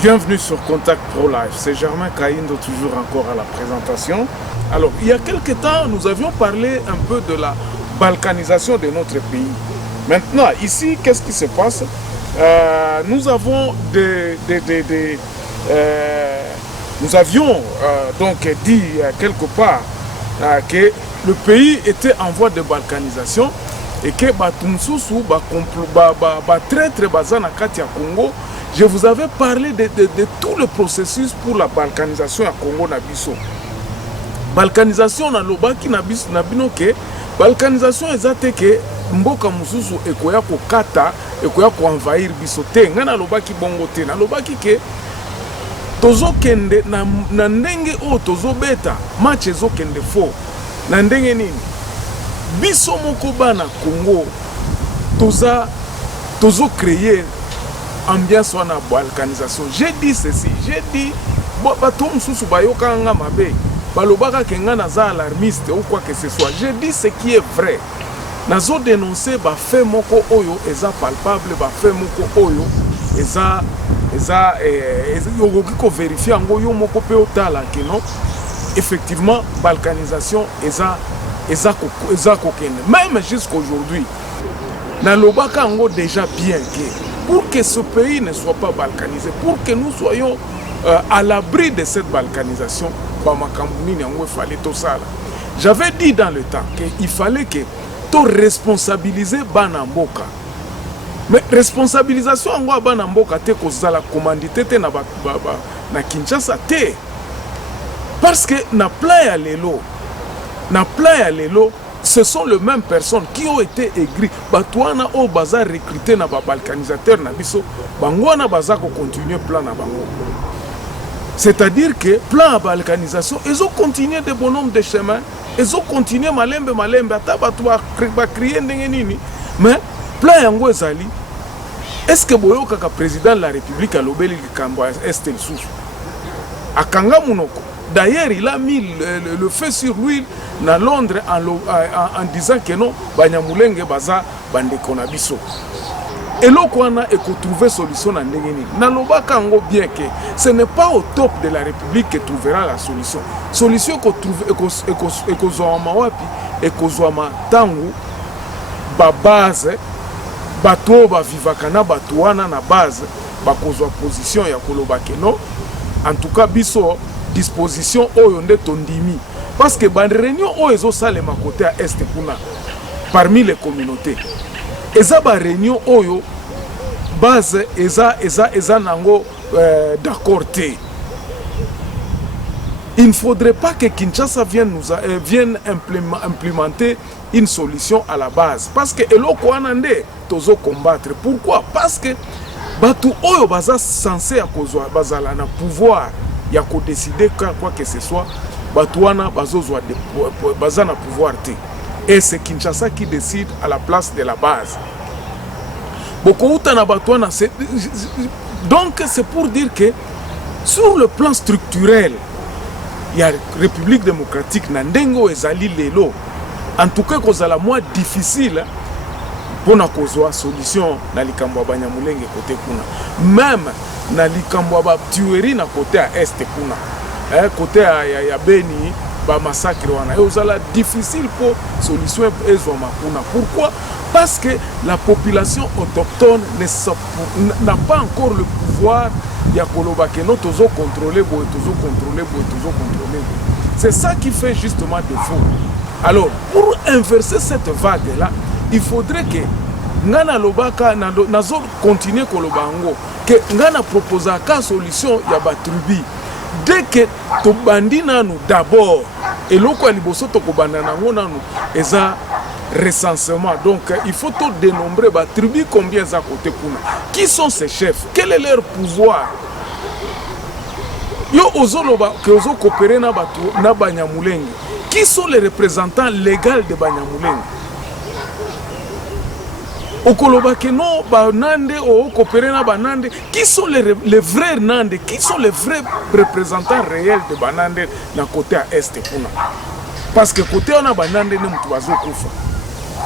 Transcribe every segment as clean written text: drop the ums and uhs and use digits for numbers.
Bienvenue sur Contact Pro Live. C'est Germain Kaindo, toujours encore à la présentation. Alors, il y a quelques temps, nous avions parlé un peu de la balkanisation de notre pays. Maintenant, ici, qu'est-ce qui se passe? Nous avons nous avions donc dit quelque part que le pays était en voie de balkanisation et que Batumsusu, traître Bazana Katia Congo. Je vous avais parlé de tout le processus pour la balkanisation à Congo Nabiso. Balkanisation na lobaki Nabiso Nabino ke balkanisation ezate ke mboka mususu ekoya ko kata ekoya ko envahir biso te ngana lobaki bongo te na lobaki ke tozo kende na ndenge o tozo beta match ezo kende fo na ndenge nini biso moko bana Congo tozo créer ambiance wana balkanisation. J'ai dit ceci, j'ai dit bato mususu bayoka nga mabe balobaka ke nga naza alarmiste ou quoi que ce soit. J'ai dit ce qui est vrai. Nazo dénoncer ba fait moko oyo eza palpable, ba fait moko oyo eza yogoki ko vérifier ngo yo moko pe otala ke non effectivement balkanisation eza kokende. Même jusqu'aujourd'hui na lobaka ngo déjà bien que pour que ce pays ne soit pas balkanisé, pour que nous soyons à l'abri de cette balkanisation, j'avais dit dans le temps qu'il fallait que tu responsabiliser Banamboka. Mais responsabilisation en Banamboka, te kozala commandité te na Kinshasa te. Parce que na playa lelo, ce sont les mêmes personnes qui ont été aigris. Batouana au bazar recruté na ba balkanisateur na biso, bangwana bazar ko continuer plan na bango. C'est-à-dire que plan à balkanisation, ils ont continué de bon nombre de chemins, ils ont continué malembe ata batu ba crier ndenge nini. Mais plan yango ezali. Est-ce que boyoka ka président de la République a lobeli likambo Estel Sousu? Akanga munoko. D'ailleurs, il a mis le feu sur l'huile à Londres en disant que non, Banyamulenge baza bandeko na biso. Et là, on a trouvé solution dans Ndengeni. Nalobaka ngo bien que ce n'est pas au top de la République que trouvera la solution. Solution qu'on trouve ekozoma wapi ekozoma tangu ba base bato ba vivakana batuana na base bakozwa position ya kolobake non. En tout cas biso disposition oyo nde tondimi parce que ban réunion oyo ezo salema côté à est kuna parmi les communautés eza ba réunion oyo base eza nango d'accord te. Il ne faudrait pas que Kinshasa vienne implémenter une solution à la base parce que eloko wana nde tozo combattre. Pourquoi? Parce que batu oyo baza censé akozwa bazala na pouvoir ya ko décider quoi que ce soit batouana bazozwa bazana pouvoir te et c'est Kinshasa qui décide à la place de la base beaucoup utana batouana. Donc c'est pour dire que sur le plan structurel il y a République démocratique na ndengo ezali lelo en tout cas kozala moins difficile pour na kozwa solution na likambo Banyamulenge côté kuna même na likambo ba tuerie na côté à est kuna côté ya Beni ba massacre wana et osala difficile pour solution ezoma kuna. Pourquoi? Parce que la population autochtone n'a pas encore le pouvoir ya koloba que non tozo contrôler. C'est ça qui fait justement défaut. Alors pour inverser cette vague là, il faudrait que ngana lobaka nazo continuer kolobango que ngana proposer ka solution ya ba tribu dès que to bandi nanu d'abord et loko liboso to ko bandana nanu eza recensement. Donc il faut tout dénombrer ba tribu combien za côté kuna, qui sont ces chefs, quel est leur pouvoir. Yo ozoloba que ozo coopérer na batu na Banyamulenge, qui sont les représentants légaux de Banyamulenge. Okoloba que non, Banande ou coopérer na Banande, qui sont les vrais Nande, qui sont les vrais représentants réels de Banande na côté à est kuna. Parce que côté on a Banande ne mutu bazo kufa.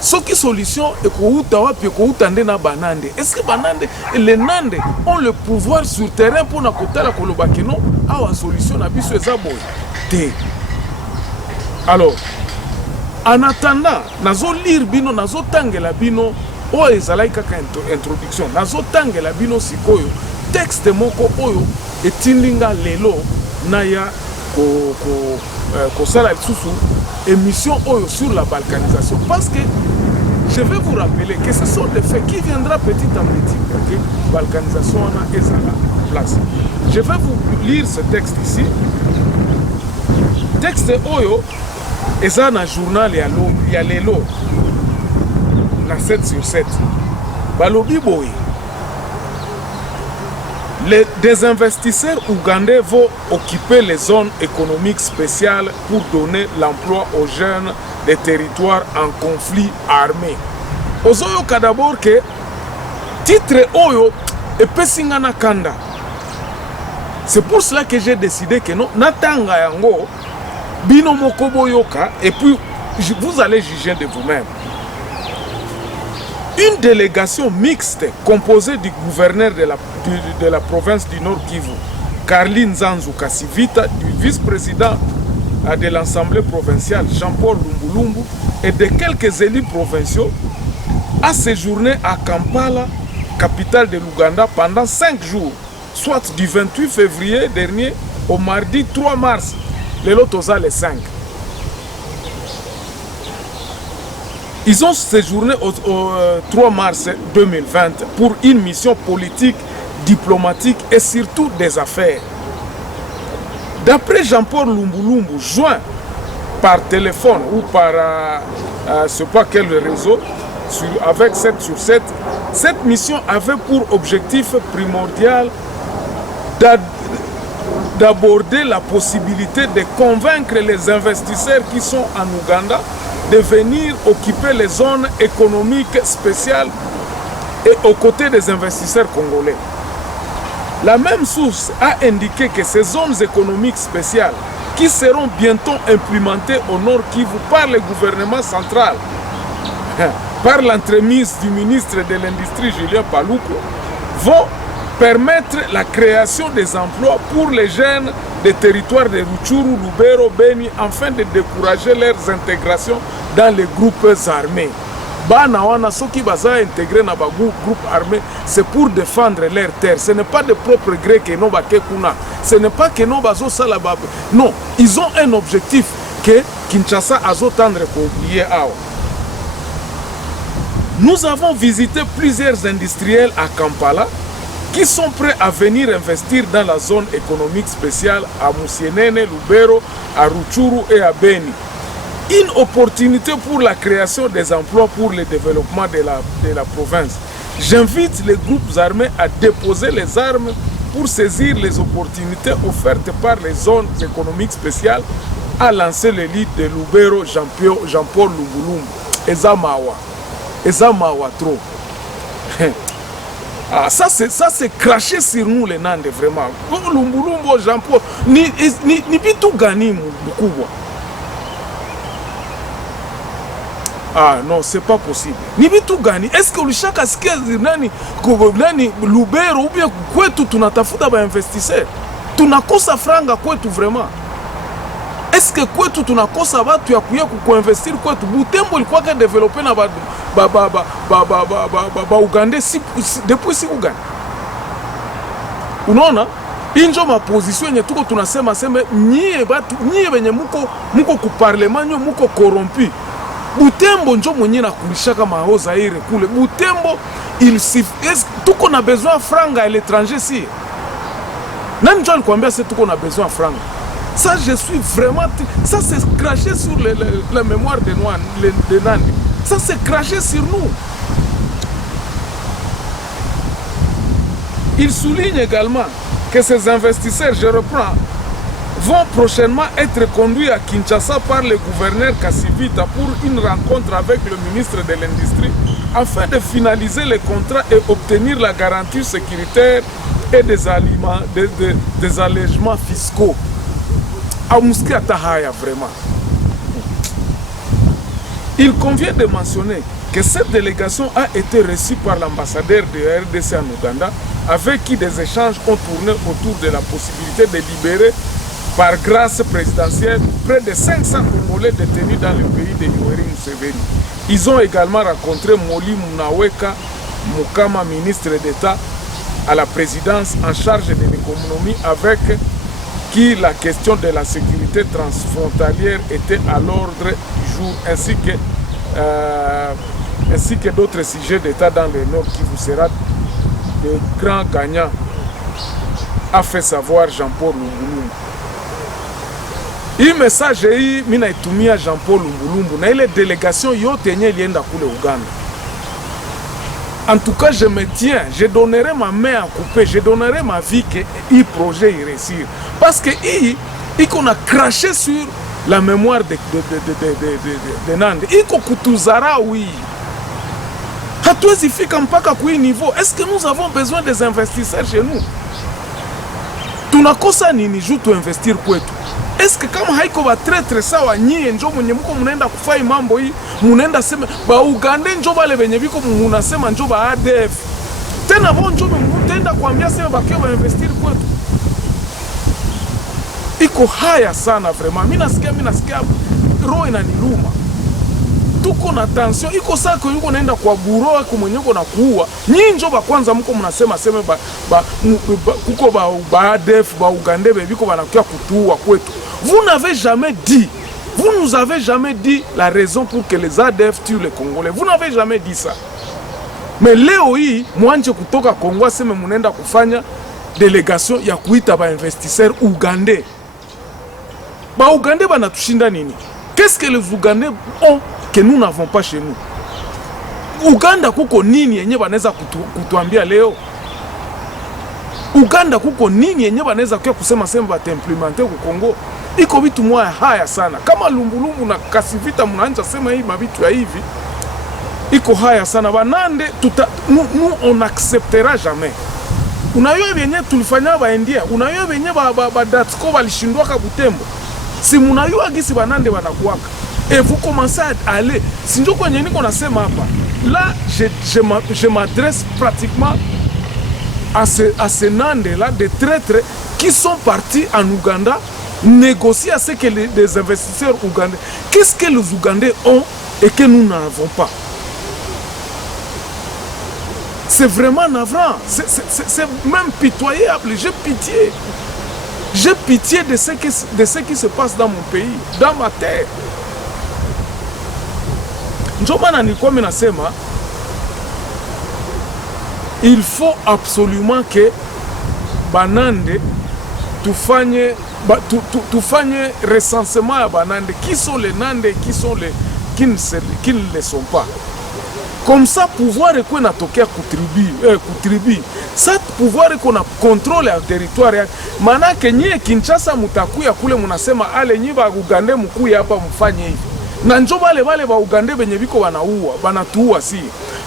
Soki solution ekouta wapi ekouta nde na banande. Est-ce que banande les nande ont le pouvoir sur terrain pour na kotala kolobaki non awa solution na biso eza boy te. Alors en attendant nazo lire bino nazo tangela bino o ezalai kaka introduction nazo tangela bino sikoyo texte moko oyo etindinga lelo na ya kosala lisusu émission oyo sur la balkanisation parce que je vais vous rappeler que ce sont des faits qui viendra petit à petit pour que la balkanisation est à la place. Je vais vous lire ce texte ici. Texte oyo est un journal ya lelo na 7 sur 7. Balobi boy. Des investisseurs ougandais vont occuper les zones économiques spéciales pour donner l'emploi aux jeunes des territoires en conflit armé. Ozoyo d'abord que titre oyo epesinga na kanda. C'est pour cela que j'ai décidé que non natanga yango bino moko boyoka et puis vous allez juger de vous-même. Une délégation mixte composée du gouverneur de la province du Nord Kivu, Karline Zanzu Kasivita, du vice-président de l'Assemblée provinciale, Jean-Paul Lumbulumbu, et de quelques élus provinciaux, a séjourné à Kampala, capitale de l'Ouganda, pendant 5 jours, soit du 28 février dernier au mardi 3 mars, le Lotosa les 5. Ils ont séjourné au 3 mars 2020 pour une mission politique, diplomatique et surtout des affaires. D'après Jean-Paul Lumbulumbu, joint par téléphone ou par je ne sais pas quel réseau, avec 7 sur 7, cette mission avait pour objectif primordial d'aborder la possibilité de convaincre les investisseurs qui sont en Ouganda de venir occuper les zones économiques spéciales et aux côtés des investisseurs congolais. La même source a indiqué que ces zones économiques spéciales qui seront bientôt implémentées au Nord Kivu par le gouvernement central, par l'entremise du ministre de l'Industrie Julien Paluku, vont permettre la création des emplois pour les jeunes des territoires de Rutshuru, Lubero, Beni, afin de décourager leurs intégrations dans les groupes armés. Bana wana soki baza intégré na ba groupe armé, c'est pour défendre leurs terres. Ce n'est pas de propre gré que no bake kuna. Ce n'est pas que no bazo sala ba. Non, ils ont un objectif que Kinshasa azo tendre ko oublier awa. Nous avons visité plusieurs industriels à Kampala qui sont prêts à venir investir dans la zone économique spéciale à Musienene, Lubero, à Rutshuru et à Beni. Une opportunité pour la création des emplois pour le développement de la province. J'invite les groupes armés à déposer les armes pour saisir les opportunités offertes par les zones économiques spéciales, a lancé le leader de Lubero, Jean-Paul Lumbulumbu. Ezamawa trop. Ah, ça c'est craché sur nous les Nandes vraiment. Lumbulumbu, Jean-Paul, ni bitu gani beaucoup. Ah non, c'est pas possible. Ni bitu gani? Est-ce que chaque aspect nani Lubero ou bien kwetu tunatafuta ba investisseur? Tunakosa franga kwetu vraiment. Est-ce que kwetu tunakosa watu ya kuya kuinvestir kwetu? Butembo ilikuwa ka développer na Uganda depuis si Uganda. Unaona? Injo ma position yenye tuko tunasema nyie batu nyie benye muko ku parlement nyo muko corrompu. Butembo njo mwenye na kulishaka mahoza ire kule. Butembo tuko na besoin franga à l'étranger si. Nani njo alikwambia c'est tuko na besoin franga. Ça je suis vraiment ça c'est craché sur la mémoire de Nandi. Ça c'est craché sur nous. Il souligne également que ces investisseurs, je reprends, vont prochainement être conduits à Kinshasa par le gouverneur Kasivita pour une rencontre avec le ministre de l'Industrie afin de finaliser les contrats et obtenir la garantie sécuritaire et des allègements fiscaux. Amuski atahaya vraiment. Il convient de mentionner que cette délégation a été reçue par l'ambassadeur de la RDC en Ouganda, avec qui des échanges ont tourné autour de la possibilité de libérer par grâce présidentielle près de 500 Congolais détenus dans le pays de Yoweri Museveni. Ils ont également rencontré Moli Munaweka Mukama, ministre d'État à la présidence en charge de l'économie, avec qui la question de la sécurité transfrontalière était à l'ordre du jour, ainsi que d'autres sujets d'État dans le Nord qui vous sera de grands gagnants, a fait savoir Jean-Paul Lumbulumbu. Hii message hii mimi naitumia Jean-Paul Lumbulumbu na ile délégation yote yenye ilienda kule Uganda. En tout cas, je me tiens, je donnerai ma main à couper, je donnerai ma vie que ce projet y réussir. Parce que qu'on a craché sur la mémoire de Nandi. Iko kutuzara, oui. Hatuwezi fika mpaka kwa niveau. Est-ce que nous avons besoin des investisseurs chez nous? Tunakosa nini juu tu investir kwetu? Est-ce que kama haiko ba très sawa nyie njo mwenye mko mnaenda kufai mambo hii, mnaenda sema ba Uganda njo bale benye biko mnasema njo ba ADF. Tena bo njo mtaenda kuambia sema bakio ba investir kwetu. Iko haya sana vraiment. Mimi nasikia roho inaniluma. Tuko na tension, iko sako yuko naenda kwa bureau kwa mwenye uko na kuua. Nyinyi njo ba kwanza mko mnasema kuko ba ADF ba Uganda biko banakuwa kutuua kwetu. Vous n'avez jamais dit, vous nous avez jamais dit la raison pour que les ADF tuent les Congolais. Vous n'avez jamais dit ça. Mais leo hii mwanje kutoka Kongo aseme munenda kufanya délégation ya kuita ba investisseurs Ugandais. Ba Ugandais banatushinda nini? Qu'est-ce que les Ougandais ont que nous n'avons pas chez nous? Uganda kuko nini yenye banaweza kutuambia leo? Uganda kuko nini yenye banaweza kwa kusema sema batimplementer ku Kongo? Iko vitu moya haya sana. Kama Lumbulumbu na Kasivita mnaanza sema hii mabitu ya hivi, iko haya sana. Banande nous on acceptera jamais. Unayua benye tulifanya ba India, unayua benye ba Datsko balishindwa ka Butembo. Si munayua gisi banande banakuwaka. Et vous commencez à aller. Si ndio kwenye niko nasema hapa. Là je m'adresse pratiquement à ces Nande-là, des traîtres qui sont partis en Ouganda négocier à ce que les investisseurs ougandais. Qu'est-ce que les Ougandais ont et que nous n'avons pas? C'est vraiment navrant. C'est même pitoyable. J'ai pitié. J'ai pitié de ce qui se passe dans mon pays, dans ma terre. Njomana nilikuwa minasema, il faut absolument que Banande tufanye recensement à Banande. Qui sont les Nande et qui ne le sont pas. Comme ça, pouvoir est qu'on a toqué à Kutribi. Ça, pouvoir est qu'on a contrôlé le territoire. Mana que nye Kinshasa mutakuya kule munasema ale nyi ba Uganda mukuya hapa mfanye hivi. Na njo bale ba Uganda benye biko banatuua si.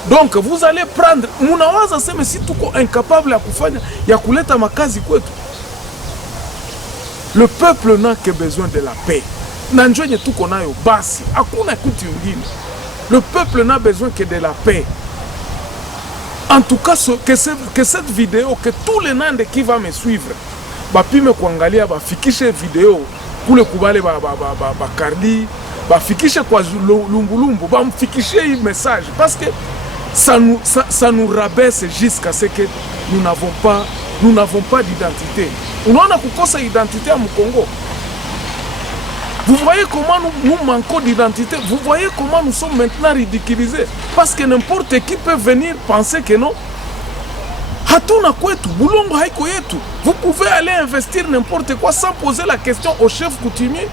Donc vous allez prendre, munawaza sema si tuko incapable ya kufanya ya kuleta makazi kwetu. Le peuple n'a que besoin de la paix. Na njo nye tuko nayo basi, hakuna kitu kingine. Le peuple n'a besoin que de la paix. En tout cas, que cette vidéo, que tous les Nande qui vont me suivre, bapime kuangalia, bafikishe vidéo, kule kubale Karli, bafikishe kwa Lumbulumbu, bafikishe un message. Parce que ça nous rabaisse jusqu'à ce que nous n'avons pas d'identité. On a kukosa identité à Congo. Vous voyez comment nous manquons d'identité. Vous voyez comment nous sommes maintenant ridiculisés. Parce que n'importe qui peut venir penser que non. Hatuna kwetu, bulongo haiko yetu. Vous pouvez aller investir n'importe quoi sans poser la question au chef coutumier.